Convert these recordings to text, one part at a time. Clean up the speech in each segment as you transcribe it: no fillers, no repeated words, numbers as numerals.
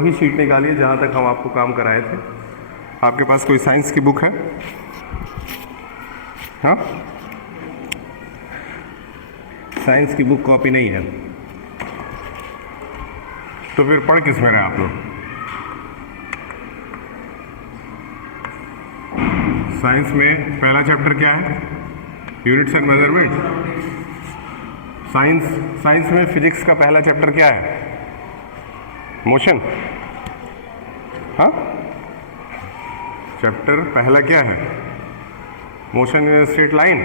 वही शीट निकालिए जहाँ तक हम आपको काम कराए थे। आपके पास कोई साइंस की बुक है? हाँ, साइंस की बुक कॉपी नहीं है तो फिर पढ़ किस में रहे आप लोग? साइंस में पहला चैप्टर क्या है? Units and measurement. साइंस में फिजिक्स का पहला चैप्टर क्या है? मोशन। हाँ, चैप्टर पहला क्या है? Motion in straight line.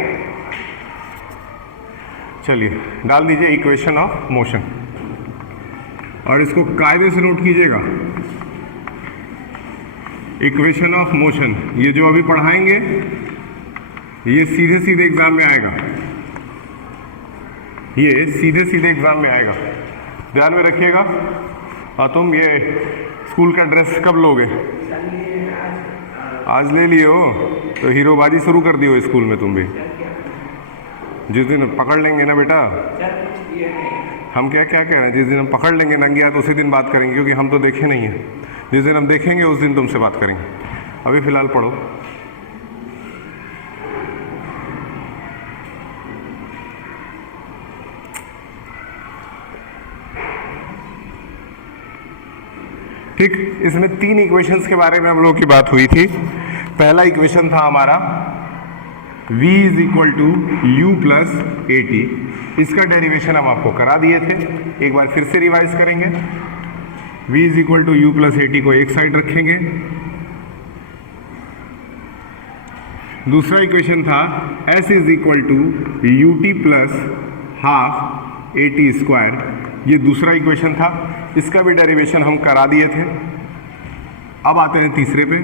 चलिए डाल दीजिए इक्वेशन ऑफ मोशन और इसको कायदे से नोट कीजिएगा। इक्वेशन ऑफ मोशन, ये जो अभी पढ़ाएंगे ये सीधे सीधे एग्जाम में आएगा, ये सीधे सीधे एग्जाम में आएगा, ध्यान में रखिएगा। और तुम ये स्कूल का ड्रेस कब लोगे? आज ले लियो तो हीरोबाजी शुरू कर दियो स्कूल में तुम भी। जिस दिन पकड़ लेंगे ना बेटा, हम क्या कह रहे हैं, जिस दिन हम पकड़ लेंगे नंगिया तो उसी दिन बात करेंगे, क्योंकि हम तो देखे नहीं हैं। जिस दिन हम देखेंगे उस दिन तुमसे बात करेंगे। अभी फिलहाल पढ़ो। ठीक, इसमें 3 इक्वेशंस के बारे में हम लोगों की बात हुई थी। पहला इक्वेशन था हमारा v is equal to u plus a t. इसका डेरिवेशन हम आपको करा दिए थे, एक बार फिर से रिवाइज करेंगे। v is equal to u plus a t को एक साइड रखेंगे। दूसरा इक्वेशन था s is equal to u t plus half a t square, ये दूसरा इक्वेशन था, इसका भी डेरिवेशन हम करा दिए थे। अब आते हैं तीसरे पे।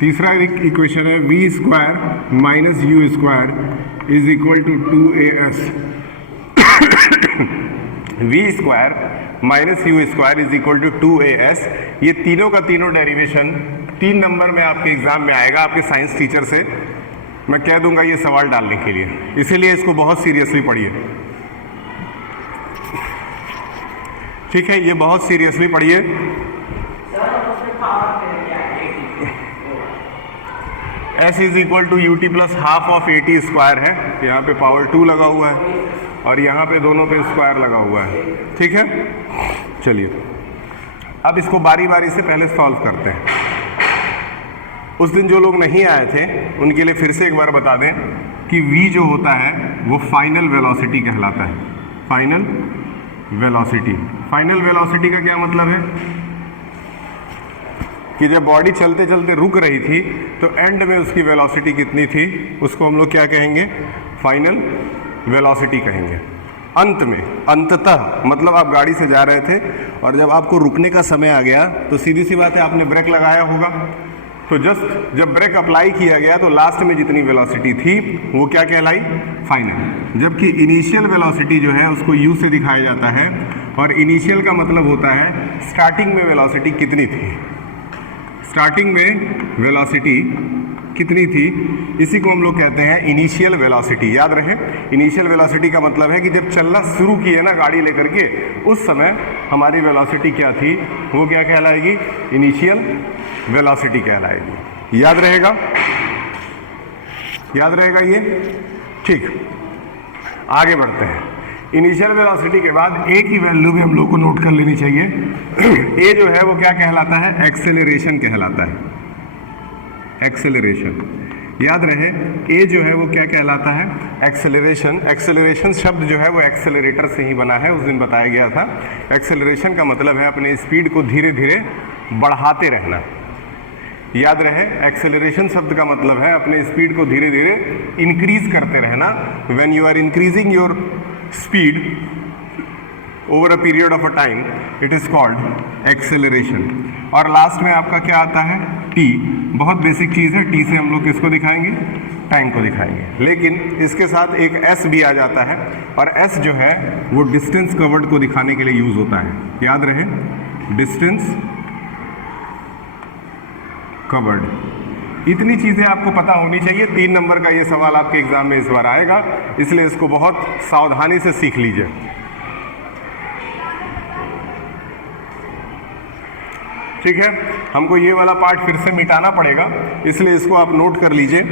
तीसरा इक्वेशन है v square minus u square is equal to 2as। v square minus u square is equal to 2as। ये तीनों का तीनों डेरिवेशन 3 नंबर में आपके एग्जाम में आएगा, आपके साइंस टीचर से मैं कह दूंगा ये सवाल डालने के लिए, इसीलिए इसको बहुत सीरियसली पढ़िए। ठीक है, ये बहुत सीरियसली पढ़िए। s is equal to u t plus half of a t square है, यहाँ पे पावर 2 लगा हुआ है और यहाँ पे दोनों पे स्क्वायर लगा हुआ है। ठीक है, चलिए अब इसको बारी बारी से पहले सॉल्व करते हैं। उस दिन जो लोग नहीं आए थे उनके लिए फिर से एक बार बता दें कि v जो होता है वो फाइनल वेलोसिटी कहलाता है। फाइनल वेलोसिटी, फाइनल वेलोसिटी का क्या मतलब है कि जब बॉडी चलते चलते रुक रही थी तो एंड में उसकी वेलोसिटी कितनी थी, उसको हम लोग क्या कहेंगे? फाइनल वेलोसिटी कहेंगे। अंत में, अंततः मतलब आप गाड़ी से जा रहे थे और जब आपको रुकने का समय आ गया तो सीधी सी बात है आपने ब्रेक लगाया होगा, तो जस्ट जब ब्रेक अप्लाई किया गया तो लास्ट में जितनी वेलोसिटी थी वो क्या कहलाई? फाइनल। जबकि इनिशियल वेलोसिटी जो है उसको u से दिखाया जाता है और इनिशियल का मतलब होता है स्टार्टिंग में वेलोसिटी कितनी थी, स्टार्टिंग में वेलोसिटी कितनी थी, इसी को हम लोग कहते हैं इनिशियल वेलोसिटी। याद रहे, इनिशियल वेलोसिटी का मतलब है कि जब चलना शुरू किए ना गाड़ी लेकर के, उस समय हमारी वेलोसिटी क्या थी, वो क्या कहलाएगी? इनिशियल वेलोसिटी कहलाएगी। याद रहेगा, याद रहेगा ये? ठीक, आगे बढ़ते हैं। इनिशियल वेलोसिटी के बाद a की वैल्यू भी हम लोग को नोट कर लेनी चाहिए। a जो है वो क्या कहलाता है? एक्सेलरेशन कहलाता है, एक्सेलरेशन। याद रहे a जो है वो क्या कहलाता है? एक्सेलरेशन। एक्सेलरेशन शब्द जो है वो एक्सेलरेटर से ही बना है, उस दिन बताया गया था। एक्सेलरेशन का मतलब है अपने स्पीड को धीरे धीरे बढ़ाते रहना। याद रहे, एक्सेलरेशन शब्द का मतलब है अपने स्पीड को धीरे धीरे इंक्रीज करते रहना। When you are increasing your speed over a period of a time it is called acceleration. और लास्ट में आपका क्या आता है? t। बहुत बेसिक चीज़ है, t से हम लोग किसको दिखाएंगे? टाइम को दिखाएंगे। लेकिन इसके साथ एक s भी आ जाता है और s जो है वो डिस्टेंस कवर्ड को दिखाने के लिए यूज होता है। याद रहे, डिस्टेंस कवर्ड। इतनी चीज़ें आपको पता होनी चाहिए। 3 नंबर का ये सवाल आपके एग्जाम में इस बार आएगा, इसलिए इसको बहुत सावधानी से सीख लीजिए। ठीक है, हमको ये वाला पार्ट फिर से मिटाना पड़ेगा, इसलिए इसको आप नोट कर लीजिए।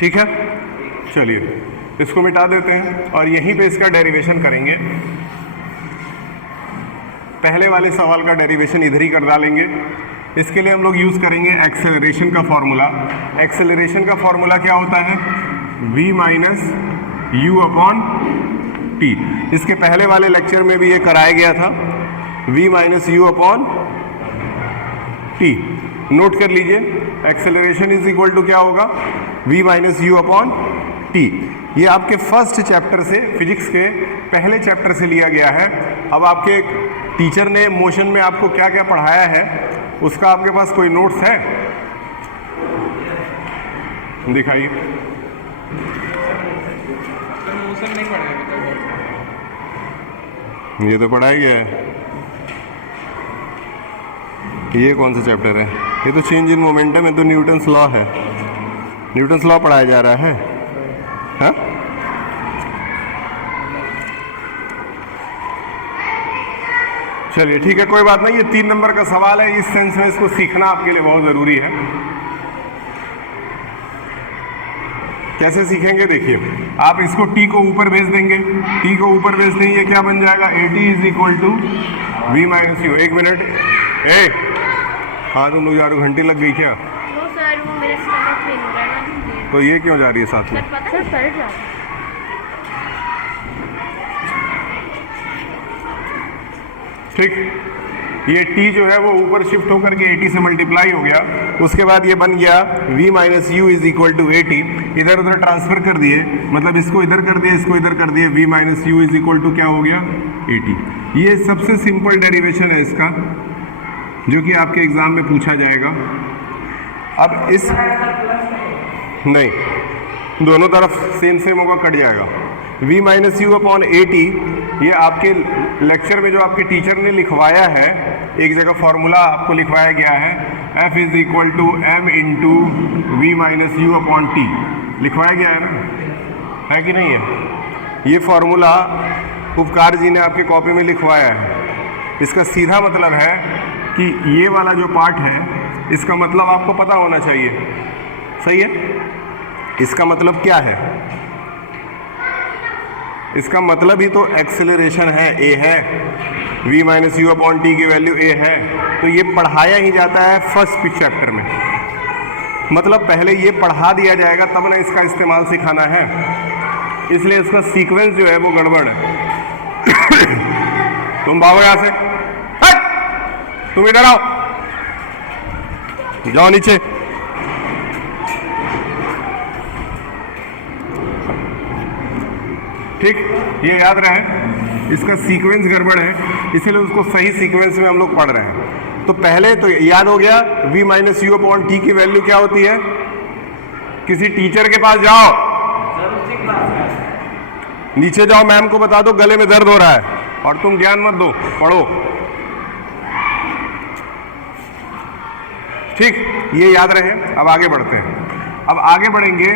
ठीक है, चलिए इसको मिटा देते हैं और यहीं पे इसका डेरिवेशन करेंगे। पहले वाले सवाल का डेरिवेशन इधर ही कर डालेंगे। इसके लिए हम लोग यूज़ करेंगे एक्सेलरेशन का फॉर्मूला। एक्सेलरेशन का फॉर्मूला क्या होता है? v minus u upon T. इसके पहले वाले लेक्चर में भी ये कराया गया था, v minus u upon T. Note कर लीजिए, एक्सेलरेशन इज इक्वल टू क्या होगा? v minus u upon T. ये आपके फर्स्ट चैप्टर से, फिजिक्स के पहले चैप्टर से लिया गया है। अब आपके टीचर ने मोशन में आपको क्या क्या पढ़ाया है, उसका आपके पास कोई नोट्स है? दिखाइए। ये तो पढ़ाया गया है। ये कौन सा चैप्टर है? ये तो चेंज इन मोमेंटम है, तो न्यूटन्स लॉ है। न्यूटन्स लॉ पढ़ाया जा रहा है। हाँ, चलिए ठीक है, कोई बात नहीं। ये 3 नंबर का सवाल है, इस सेंस में इसको सीखना आपके लिए बहुत ज़रूरी है। कैसे सीखेंगे? देखिए, आप इसको t को ऊपर भेज देंगे। t को ऊपर भेज देंगे, ये क्या बन जाएगा? at is equal to v minus u. 1 minute, हाँ तुम लोग जा रहे हो, घंटी लग गई क्या? नो सर, वो मेरे स्टमक पेन हो रहा है ना। तो ये क्यों जा रही है साथ में? सर पता है, सर जा रहा है। ठीक, ये t जो है वो ऊपर शिफ्ट होकर के 80 से मल्टीप्लाई हो गया। उसके बाद ये बन गया v minus u is equal to 80। इधर उधर ट्रांसफर कर दिए, मतलब इसको इधर कर दिए, इसको इधर कर दिए। v minus u is equal to क्या हो गया? 80। ये सबसे सिंपल डेरिवेशन है इसका, जो कि आपके एग्जाम में पूछा जाएगा। अब इस नहीं, दोनों तरफ सेम सेम होगा, कट जाएगा। v माइनस यू अपॉन 80, ये आपके लेक्चर में जो आपके टीचर ने लिखवाया है, एक जगह फॉर्मूला आपको लिखवाया गया है, f is equal to m into v minus u upon t. लिखवाया गया है ना, है कि नहीं है? ये फॉर्मूला उपकार जी ने आपकी कॉपी में लिखवाया है। इसका सीधा मतलब है कि ये वाला जो पार्ट है, इसका मतलब आपको पता होना चाहिए। सही है? इसका मतलब क्या है? इसका मतलब ही तो एक्सेलरेशन है, a है। v minus u upon T की वैल्यू a है। तो ये पढ़ाया ही जाता है फर्स्ट चैप्टर में, मतलब पहले ये पढ़ा दिया जाएगा, तब ना इसका इस्तेमाल सिखाना है। इसलिए इसका सीक्वेंस जो है वो गड़बड़ है। तुम भागो यहाँ से, तुम इधर आओ, जाओ नीचे। ठीक, ये याद रहे, इसका सीक्वेंस गड़बड़ है, इसीलिए उसको सही सीक्वेंस में हम लोग पढ़ रहे हैं। तो पहले तो याद हो गया, v minus u upon T की वैल्यू क्या होती है? किसी टीचर के पास जाओ, नीचे जाओ, मैम को बता दो गले में दर्द हो रहा है, और तुम ज्ञान मत दो, पढ़ो। ठीक, ये याद रहे। अब आगे बढ़ते हैं। अब आगे बढ़ेंगे,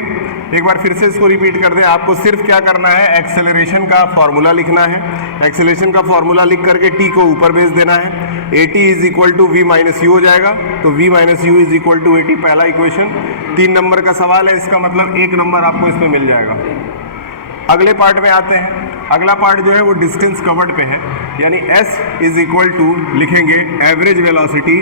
एक बार फिर से इसको रिपीट कर दें। आपको सिर्फ क्या करना है? एक्सेलरेशन का फॉर्मूला लिखना है। एक्सेलरेशन का फॉर्मूला लिख करके t को ऊपर भेज देना है। at is equal to v minus u हो जाएगा, तो v minus u is equal to 80 पहला इक्वेशन। 3 नंबर का सवाल है, इसका मतलब 1 नंबर आपको इसमें मिल जाएगा। अगले पार्ट में आते हैं। अगला पार्ट जो है वो डिस्टेंस कवर्ड पे है, यानी s इज इक्वल टू लिखेंगे average velocity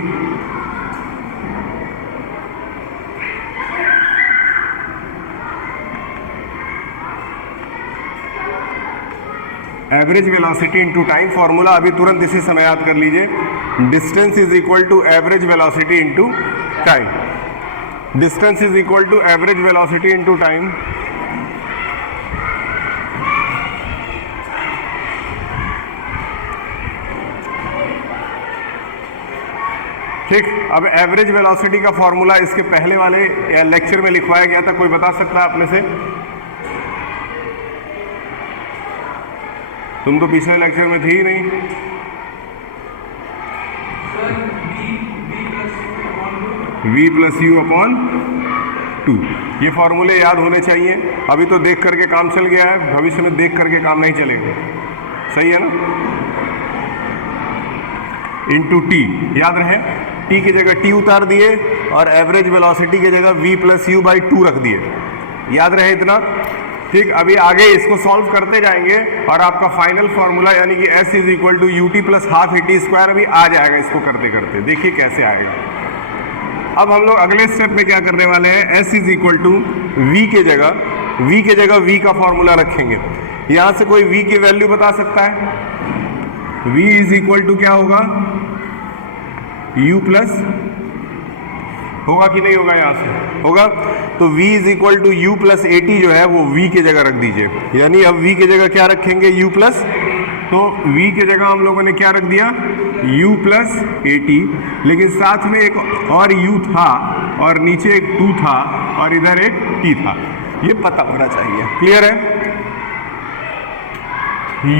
average velocity into time. Formula अभी तुरंत इसी समय याद कर लीजिए। Distance is equal to average velocity into time. Distance is equal to average velocity into time. ठीक, अब एवरेज वेलोसिटी का फॉर्मूला इसके पहले वाले लेक्चर में लिखवाया गया था, कोई बता सकता है अपने से? तुम तो पिछले लेक्चर में थे ही नहीं। v प्लस यू अपॉन 2, ये फॉर्मूले याद होने चाहिए। अभी तो देख करके काम चल गया है, भविष्य में देख करके काम नहीं चलेगा, सही है ना। इंटू टी, याद रहे टी की जगह टी उतार दिए और एवरेज वेलोसिटी की जगह v प्लस यू बाई 2 रख दिए, याद रहे इतना। ठीक, अभी आगे इसको सॉल्व करते जाएंगे और आपका फाइनल फॉर्मूला यानी कि s is equal to u t plus half a t square अभी आ जाएगा इसको करते करते, देखिए कैसे आएगा। अब हम लोग अगले स्टेप में क्या करने वाले हैं, s is equal to v के जगह v का फॉर्मूला रखेंगे। यहां से कोई v की वैल्यू बता सकता है? v इज इक्वल टू क्या होगा, u प्लस, होगा कि नहीं होगा, यहां से होगा। तो v is equal to u plus a t जो है वो v की जगह रख दीजिए, यानी अब v की जगह क्या रखेंगे, u प्लस। तो v की जगह हम लोगों ने क्या रख दिया, u प्लस ए टी, लेकिन साथ में एक और u था और नीचे एक 2 था और इधर एक t था, ये पता होना चाहिए। क्लियर है?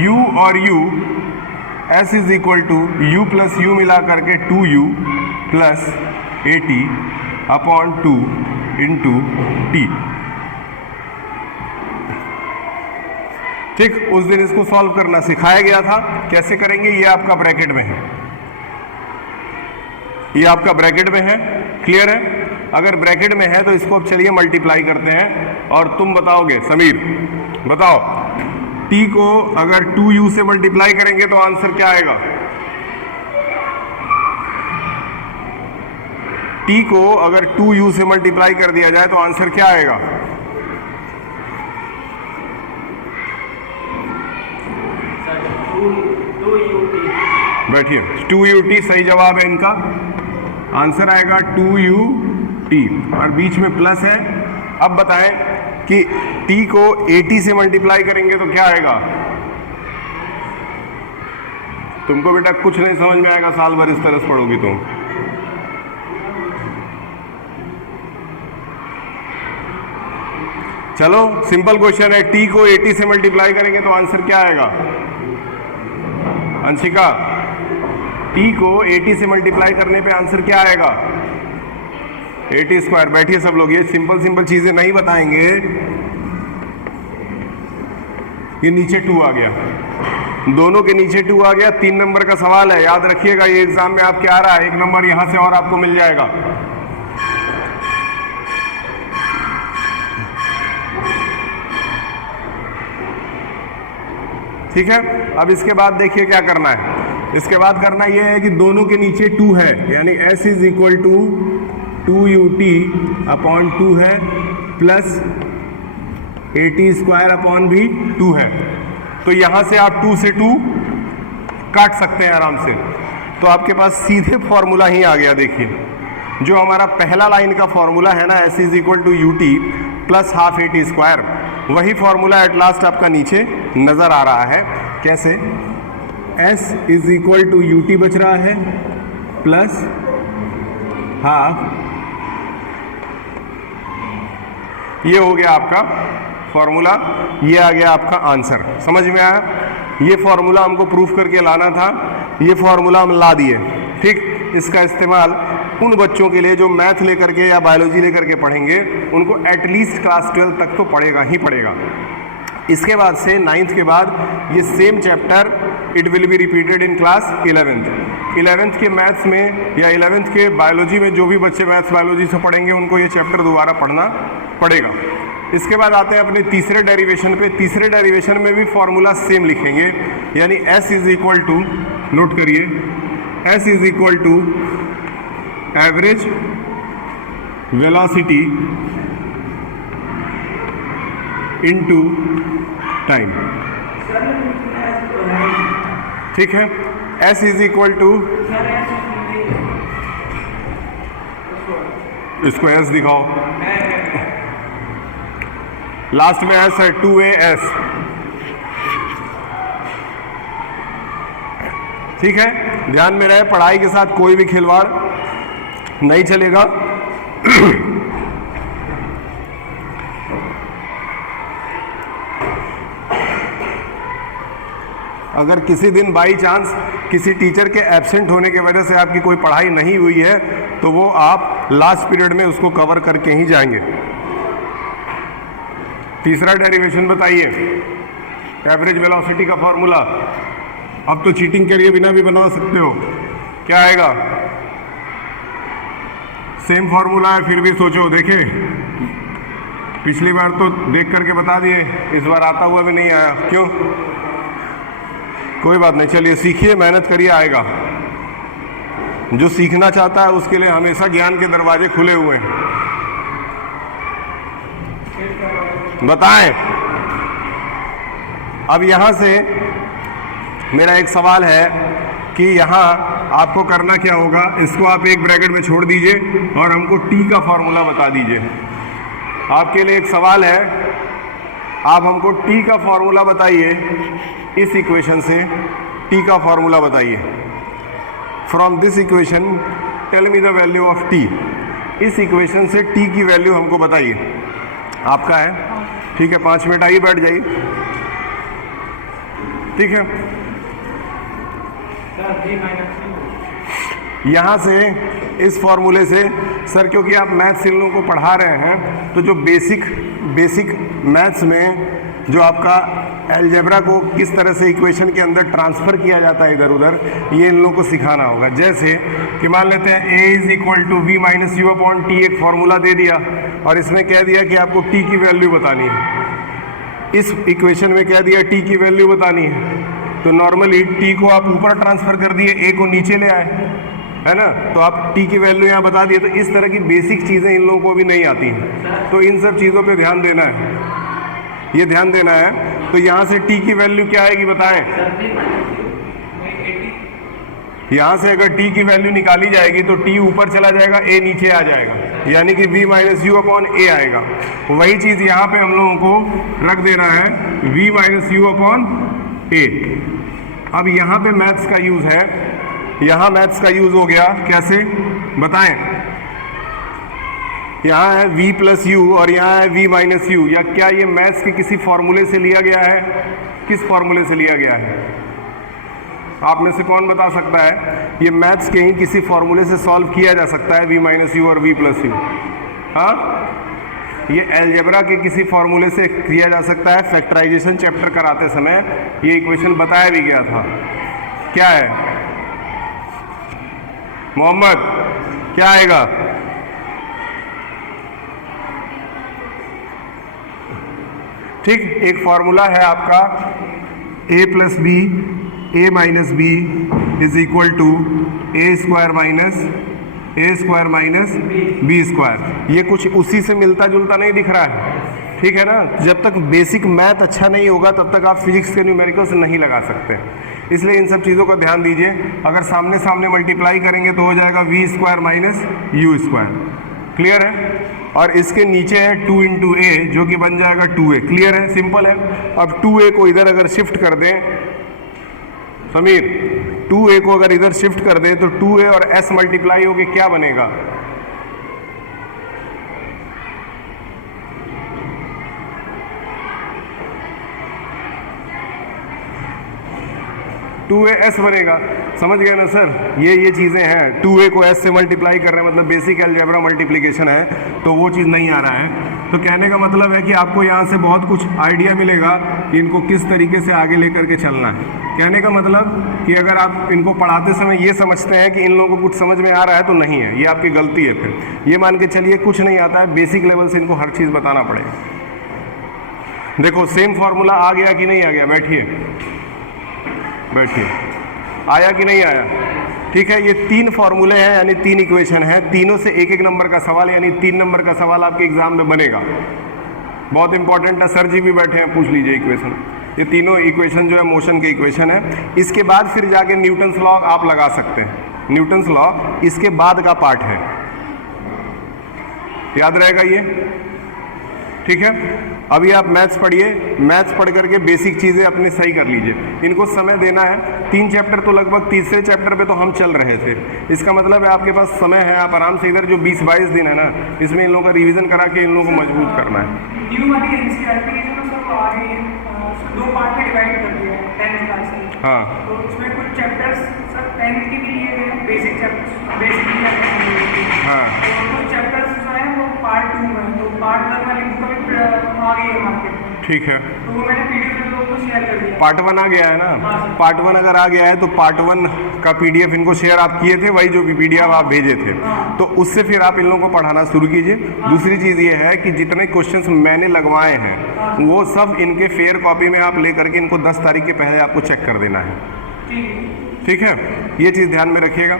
u और u, s is equal to u plus u मिला करके 2u plus a t upon 2 into t. ठीक, उस दिन इसको सॉल्व करना सिखाया गया था, कैसे करेंगे ये आपका ब्रैकेट में है, ये आपका ब्रैकेट में है। क्लियर है? अगर ब्रैकेट में है तो इसको अब चलिए मल्टीप्लाई करते हैं और तुम बताओगे, समीर बताओ, t को अगर 2u से मल्टीप्लाई करेंगे तो आंसर क्या आएगा? t को अगर 2u से मल्टीप्लाई कर दिया जाए तो आंसर क्या आएगा? बैठिए, 2ut सही जवाब है इनका, आंसर आएगा 2ut और बीच में प्लस है। अब बताएं कि t को 80 से मल्टीप्लाई करेंगे तो क्या आएगा? तुमको बेटा कुछ नहीं समझ में आएगा, साल भर इस तरह से पढ़ोगी तुम। चलो सिंपल क्वेश्चन है, t को 80 से मल्टीप्लाई करेंगे तो आंसर क्या आएगा? अंशिका, t को 80 से मल्टीप्लाई करने पे आंसर क्या आएगा? 80 स्क्वायर। बैठिए सब लोग, ये सिंपल चीजें नहीं बताएंगे। ये नीचे 2 आ गया, दोनों के नीचे 2 आ गया, 3 नंबर का सवाल है, याद रखिएगा। ये एग्जाम में आपके आ रहा है, 1 नंबर यहां से और आपको मिल जाएगा। ठीक है, अब इसके बाद देखिए क्या करना है। इसके बाद करना यह है कि दोनों के नीचे 2 है, यानी s is equal to 2ut upon 2 है प्लस 80 स्क्वायर अपॉन भी 2 है। तो यहां से आप 2 से 2 काट सकते हैं आराम से, तो आपके पास सीधे फॉर्मूला ही आ गया। देखिए जो हमारा पहला लाइन का फॉर्मूला है ना, s is equal to u t plus half a t square, वही फॉर्मूला एट लास्ट आपका नीचे नजर आ रहा है। कैसे? s is equal to u t बच रहा है प्लस हाफ, ये हो गया आपका फॉर्मूला, ये आ गया आपका आंसर। समझ में आया? ये फॉर्मूला हमको प्रूफ करके लाना था, ये फॉर्मूला हम ला दिए। ठीक, इसका इस्तेमाल उन बच्चों के लिए जो मैथ लेकर के या बायोलॉजी लेकर के पढ़ेंगे, उनको एटलीस्ट क्लास 12 तक तो पढ़ेगा ही पढ़ेगा। इसके बाद से 9th के बाद ये same chapter it will be repeated in class 11th के मैथ्स में या 11th के बायोलॉजी में जो भी बच्चे मैथ्स बायोलॉजी से पढ़ेंगे उनको ये चैप्टर दोबारा पढ़ना पड़ेगा। इसके बाद आते हैं अपने तीसरे डेरिवेशन पे। तीसरे डेरिवेशन में भी फॉर्मूला सेम लिखेंगे, यानी s is equal to, note करिए, s is equal to average velocity into time. ठीक है, s इज इक्वल टू, इसको s दिखाओ, लास्ट में s है, 2as। ठीक है, ध्यान में रहे, पढ़ाई के साथ कोई भी खिलवाड़ नहीं चलेगा। अगर किसी दिन बाई चांस किसी टीचर के एब्सेंट होने की वजह से आपकी कोई पढ़ाई नहीं हुई है तो वो आप लास्ट पीरियड में उसको कवर करके ही जाएंगे। तीसरा डेरिवेशन बताइए, एवरेज वेलोसिटी का फॉर्मूला। अब तो चीटिंग करिए बिना भी बना सकते हो। क्या आएगा? सेम फॉर्मूला है फिर भी सोचो। देखे पिछली बार तो देख करके बता दिए, इस बार आता हुआ भी नहीं आया, क्यों? कोई बात नहीं, चलिए सीखिए, मेहनत करिए, आएगा। जो सीखना चाहता है उसके लिए हमेशा ज्ञान के दरवाजे खुले हुए हैं। बताएं। अब यहां से मेरा एक सवाल है कि यहाँ आपको करना क्या होगा, इसको आप एक ब्रैकेट में छोड़ दीजिए और हमको टी का फॉर्मूला बता दीजिए। आपके लिए एक सवाल है, आप हमको टी का फॉर्मूला बताइए। इस इक्वेशन से टी का फॉर्मूला बताइए। From this equation tell me the value of t. इस इक्वेशन से टी की वैल्यू हमको बताइए। आपका है, ठीक है, 5 मिनट आइए, बैठ जाइए, ठीक है। यहाँ से इस फॉर्मूले से सर, क्योंकि आप मैथ्स इन लोगों को पढ़ा रहे हैं तो जो बेसिक मैथ्स में जो आपका अलजेब्रा को किस तरह से इक्वेशन के अंदर ट्रांसफ़र किया जाता है इधर उधर, ये इन लोगों को सिखाना होगा। जैसे कि मान लेते हैं a is equal to v minus u upon t, एक फॉर्मूला दे दिया और इसमें कह दिया कि आपको t की वैल्यू बतानी है। इस इक्वेशन में कह दिया t की वैल्यू बतानी है, तो नॉर्मली t को आप ऊपर ट्रांसफ़र कर दिए, a को नीचे ले आए, है ना, तो आप t की वैल्यू यहाँ बता दिए। तो इस तरह की बेसिक चीज़ें इन लोगों को भी नहीं आती हैं, तो इन सब चीज़ों पे ध्यान देना है, ये ध्यान देना है। तो यहाँ से t की वैल्यू क्या आएगी बताएं? यहाँ से अगर t की वैल्यू निकाली जाएगी तो t ऊपर चला जाएगा, a नीचे आ जाएगा, यानी कि v माइनस यू अपॉन ए आएगा। वही चीज़ यहाँ पे हम लोगों को रख देना है, v माइनस यू अपॉन ए। अब यहाँ पे मैथ्स का यूज़ है, यहाँ मैथ्स का यूज़ हो गया, कैसे बताएं? यहाँ है v प्लस यू और यहाँ है v माइनस यू। या क्या ये मैथ्स के किसी फॉर्मूले से लिया गया है? किस फॉर्मूले से लिया गया है? आप में से कौन बता सकता है? ये मैथ्स के ही किसी फॉर्मूले से सॉल्व किया जा सकता है, v माइनस यू और v प्लस यू। हाँ, ये अलजेब्रा के किसी फॉर्मूले से किया जा सकता है। फैक्टराइजेशन चैप्टर कराते समय ये इक्वेशन बताया भी गया था। क्या है मोहम्मद, क्या आएगा? ठीक, एक फॉर्मूला है आपका a plus b, a minus b is equal to a square minus b square. ये कुछ उसी से मिलता जुलता नहीं दिख रहा है, ठीक है ना। जब तक बेसिक मैथ अच्छा नहीं होगा तब तक आप फिजिक्स के न्यूमेरिकल्स नहीं लगा सकते, इसलिए इन सब चीज़ों का ध्यान दीजिए। अगर सामने सामने मल्टीप्लाई करेंगे तो हो जाएगा v square minus u square, clear है। और इसके नीचे है 2 इंटू ए जो कि बन जाएगा 2a, क्लियर है, सिंपल है। अब 2a को इधर अगर शिफ्ट कर दें समीर, 2a को अगर इधर शिफ्ट कर दें तो 2a और s मल्टीप्लाई होके क्या बनेगा? टू ए एस बनेगा, समझ गए ना सर। ये चीज़ें हैं, 2a को s से मल्टीप्लाई कर रहे हैं, मतलब बेसिक अलजेब्रा मल्टीप्लिकेशन है, तो वो चीज़ नहीं आ रहा है। तो कहने का मतलब है कि आपको यहाँ से बहुत कुछ आइडिया मिलेगा कि इनको किस तरीके से आगे लेकर के चलना है। कहने का मतलब कि अगर आप इनको पढ़ाते समय ये समझते हैं कि इन लोगों को कुछ समझ में आ रहा है तो नहीं है, ये आपकी गलती है। फिर ये मान के चलिए कुछ नहीं आता है, बेसिक लेवल से इनको हर चीज़ बताना पड़ेगा। देखो सेम फॉर्मूला आ गया कि नहीं आ गया? बैठिए, आया कि नहीं आया? ठीक है, ये 3 फॉर्मूले हैं, यानी 3 इक्वेशन हैं, तीनों से 1-1 नंबर का सवाल, यानी 3 नंबर का सवाल आपके एग्जाम में बनेगा। बहुत इंपॉर्टेंट है, सर जी भी बैठे हैं, पूछ लीजिए इक्वेशन। ये तीनों इक्वेशन जो है मोशन के इक्वेशन है। इसके बाद फिर जाके न्यूटन्स लॉ आप लगा सकते हैं। न्यूटन्स लॉ इसके बाद का पार्ट है, याद रहेगा ये, ठीक है। अभी आप मैथ्स पढ़िए, मैथ्स पढ़ करके बेसिक चीज़ें अपनी सही कर लीजिए। इनको समय देना है, 3 चैप्टर तो लगभग तीसरे चैप्टर पे तो हम चल रहे थे, इसका मतलब है आपके पास समय है, आप आराम से इधर जो 20-22 दिन है ना, इसमें इन लोगों का रिवीजन करा के इन लोगों को मजबूत करना है। 2 पार्ट में डिवाइड कर दिया है 10th क्लास से। हाँ तो इसमें कुछ चैप्टर्स सर 10th के भी लिए गए हैं, बेसिक चैप्टर्स बेसिक भी है। हाँ और कुछ चैप्टर्स जो है वो पार्ट 2 में है, तो पार्ट 1 वाली बुक अभी आ गई है मार्केट में, ठीक है। तो वो मैंने पीडीएफ में लोगों को शेयर कर दिया। पार्ट 1 आ गया है ना, हाँ। पार्ट 1 अगर आ गया है तो पार्ट 1 का पीडीएफ इनको शेयर आप किए थे, वही जो भी पीडीएफ आप भेजे थे, हाँ। तो उससे फिर आप इन लोगों को पढ़ाना शुरू कीजिए। दूसरी चीज़ ये है कि जितने क्वेश्चंस मैंने लगवाए हैं वो सब इनके फेयर कॉपी में आप लेकर के इनको 10 तारीख के पहले आपको चेक कर देना है, ठीक है। ठीक है। ये चीज़ ध्यान में रखिएगा।